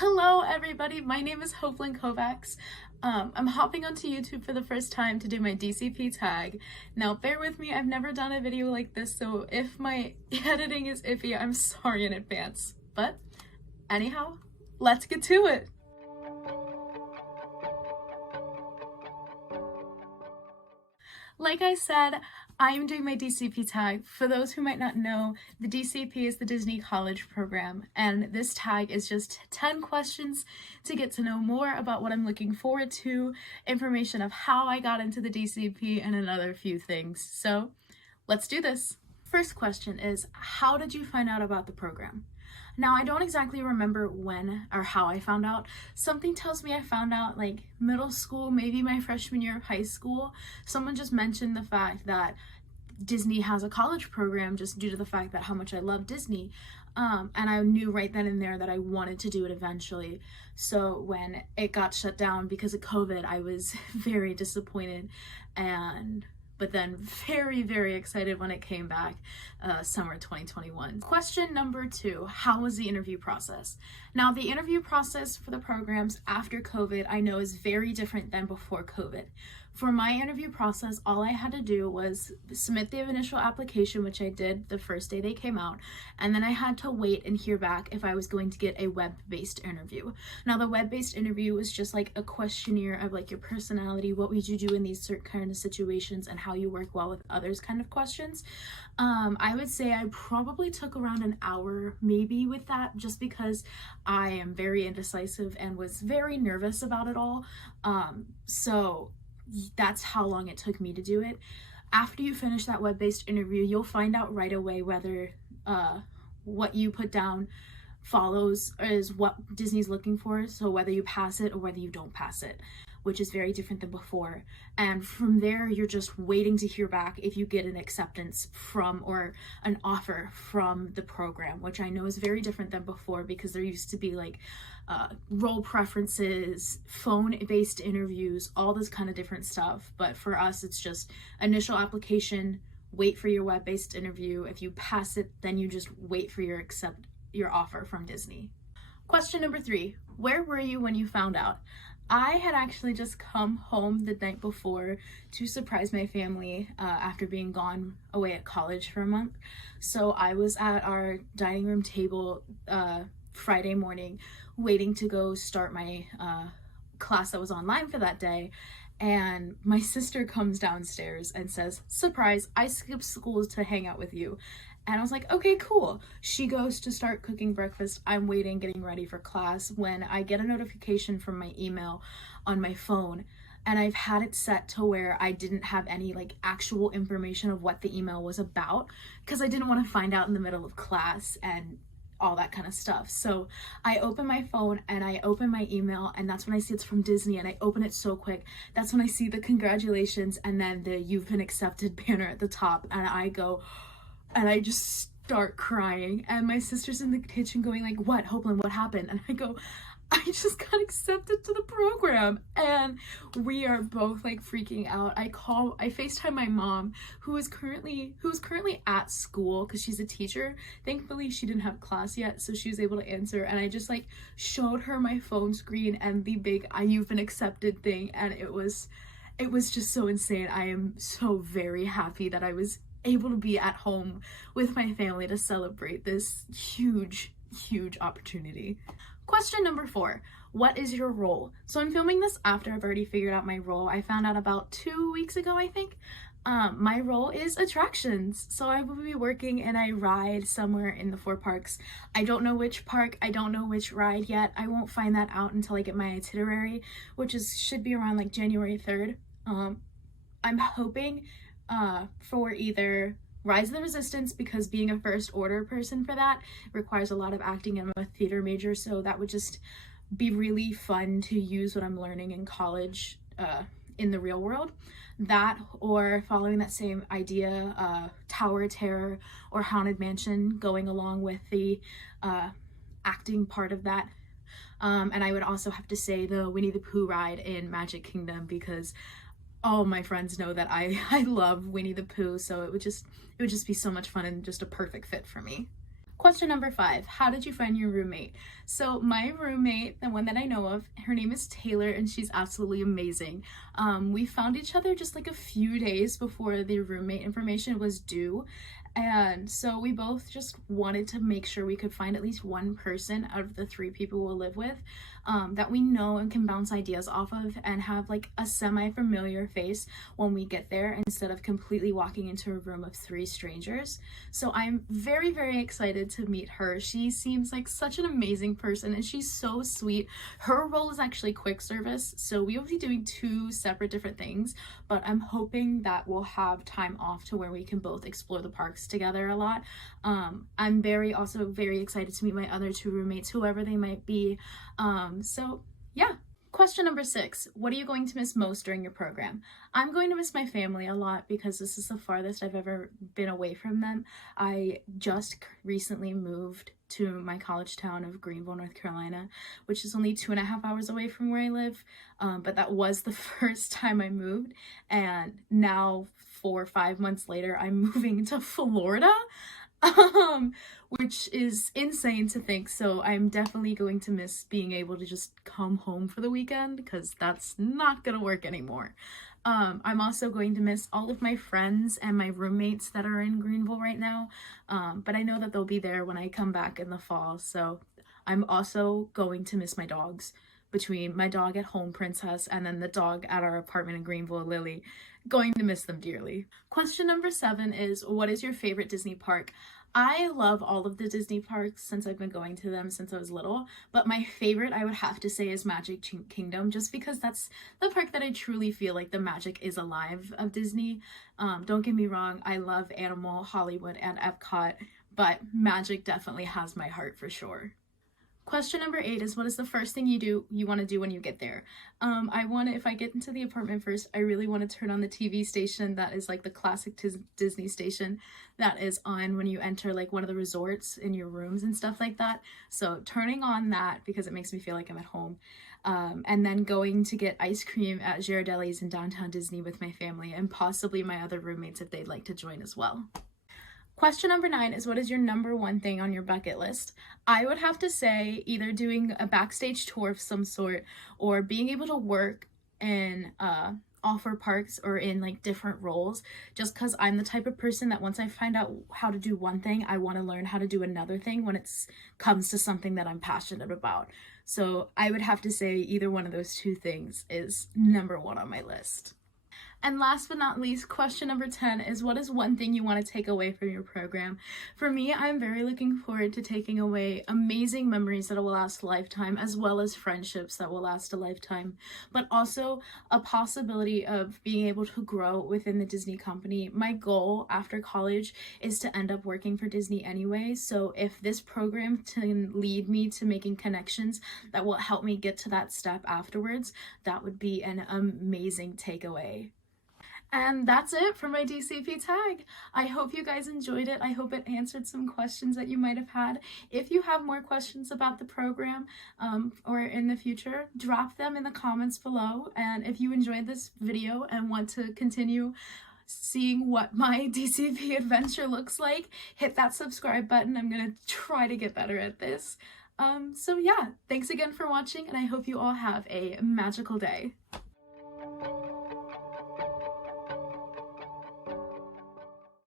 Hello everybody, my name is Hopeland Kovacs. I'm hopping onto YouTube for the first time to do my DCP tag. Now bear with me, I've never done a video like this, so if my editing is iffy, I'm sorry in advance. But anyhow, let's get to it! Like I said, I am doing my DCP tag. For those who might not know, the DCP is the Disney College Program, and this tag is just 10 questions to get to know more about what I'm looking forward to, information of how I got into the DCP, and another few things. So let's do this. First question is, how did you find out about the program? Now, I don't exactly remember when or how I found out. Something tells me I found out like middle school, maybe my freshman year of high school. Someone just mentioned the fact that Disney has a college program just due to the fact that how much I love Disney. And I knew right then and there that I wanted to do it eventually. So when it got shut down because of COVID, I was very disappointed, but then very, very excited when it came back summer 2021. Question number 2, how was the interview process? Now, the interview process for the programs after COVID I know is very different than before COVID. For my interview process, all I had to do was submit the initial application, which I did the first day they came out, and then I had to wait and hear back if I was going to get a web-based interview. Now, the web-based interview was just like a questionnaire of like your personality, what would you do in these certain kind of situations, and how you work well with others kind of questions. I would say I probably took around an hour maybe with that, just because I am very indecisive and was very nervous about it all. So that's how long it took me to do it. After you finish that web-based interview, you'll find out right away whether what you put down follows is what Disney's looking for, so whether you pass it or whether you don't pass it, which is very different than before. And from there, you're just waiting to hear back if you get an acceptance from or an offer from the program, which I know is very different than before, because there used to be like role preferences, phone-based interviews, all this kind of different stuff. But for us, it's just initial application, wait for your web-based interview. If you pass it, then you just wait for your offer from Disney. Question number 3, where were you when you found out? I had actually just come home the night before to surprise my family after being gone away at college for a month. So I was at our dining room table Friday morning waiting to go start my class that was online for that day. And my sister comes downstairs and says, "Surprise, I skipped school to hang out with you." And I was like, okay, cool. She goes to start cooking breakfast. I'm waiting, getting ready for class, when I get a notification from my email on my phone. And I've had it set to where I didn't have any like actual information of what the email was about, because I didn't want to find out in the middle of class and all that kind of stuff. So I open my phone and I open my email, and that's when I see it's from Disney, and I open it so quick. That's when I see the congratulations and then the "you've been accepted" banner at the top, and I go, and I just start crying, and my sister's in the kitchen going like, "What, Hopeland, what happened?" And I go, "I just got accepted to the program." And we are both like freaking out. I FaceTime my mom, who is currently at school because she's a teacher. Thankfully, she didn't have class yet, so she was able to answer. And I just like showed her my phone screen and the big "you've been accepted" thing, and it was just so insane. I am so very happy that I was able to be at home with my family to celebrate this huge opportunity. Question number 4, what is your role? So I'm filming this after I've already figured out my role. I found out about 2 weeks ago, I think. My role is attractions. So I will be working in a ride somewhere in the 4 parks. I don't know which park, I don't know which ride yet. I won't find that out until I get my itinerary, which should be around like January 3rd. I'm hoping for either Rise of the Resistance, because being a first order person for that requires a lot of acting, and I'm a theater major, so that would just be really fun to use what I'm learning in college in the real world. That, or following that same idea, Tower of Terror or Haunted Mansion, going along with the acting part of that. And I would also have to say the Winnie the Pooh ride in Magic Kingdom, because all my friends know that I love Winnie the Pooh, so it would just be so much fun and just a perfect fit for me. Question number 5, how did you find your roommate? So my roommate, the one that I know of, her name is Taylor, and she's absolutely amazing. We found each other just like a few days before the roommate information was due. And so we both just wanted to make sure we could find at least one person out of the 3 people we'll live with that we know and can bounce ideas off of and have like a semi-familiar face when we get there instead of completely walking into a room of 3 strangers. So I'm very, very excited to meet her. She seems like such an amazing person and she's so sweet. Her role is actually quick service, so we will be doing 2 separate different things, but I'm hoping that we'll have time off to where we can both explore the parks together a lot. I'm also very excited to meet my other 2 roommates, whoever they might be. So yeah. Question number 6, what are you going to miss most during your program? I'm going to miss my family a lot because this is the farthest I've ever been away from them. I just recently moved to my college town of Greenville, North Carolina, which is only 2.5 hours away from where I live. But that was the first time I moved, and now 4 or 5 months later, I'm moving to Florida. Which is insane to think, so I'm definitely going to miss being able to just come home for the weekend because that's not gonna work anymore. I'm also going to miss all of my friends and my roommates that are in Greenville right now, but I know that they'll be there when I come back in the fall, so I'm also going to miss my dogs. Between my dog at home, Princess, and then the dog at our apartment in Greenville, Lily. Going to miss them dearly. Question number 7 is, what is your favorite Disney park? I love all of the Disney parks since I've been going to them since I was little, but my favorite I would have to say is Magic Kingdom, just because that's the park that I truly feel like the magic is alive of Disney. Don't get me wrong, I love Animal, Hollywood, and Epcot, but Magic definitely has my heart for sure. Question number 8 is, what is the first thing you want to do when you get there? If I get into the apartment first, I really want to turn on the TV station that is like the classic Disney station that is on when you enter like one of the resorts in your rooms and stuff like that. So turning on that because it makes me feel like I'm at home. And then going to get ice cream at Ghirardelli's in downtown Disney with my family and possibly my other roommates if they'd like to join as well. Question number 9 is, what is your number 1 thing on your bucket list? I would have to say either doing a backstage tour of some sort or being able to work in offer parks or in like different roles, just because I'm the type of person that once I find out how to do one thing, I want to learn how to do another thing when it comes to something that I'm passionate about. So I would have to say either one of those 2 things is number 1 on my list. And last but not least, question number 10 is, what is one thing you want to take away from your program? For me, I'm very looking forward to taking away amazing memories that will last a lifetime, as well as friendships that will last a lifetime, but also a possibility of being able to grow within the Disney company. My goal after college is to end up working for Disney anyway, so if this program can lead me to making connections that will help me get to that step afterwards, that would be an amazing takeaway. And that's it for my DCP tag. I hope you guys enjoyed it. I hope it answered some questions that you might have had. If you have more questions about the program or in the future, drop them in the comments below. And if you enjoyed this video and want to continue seeing what my DCP adventure looks like, hit that subscribe button. I'm going to try to get better at this. So yeah, thanks again for watching, and I hope you all have a magical day.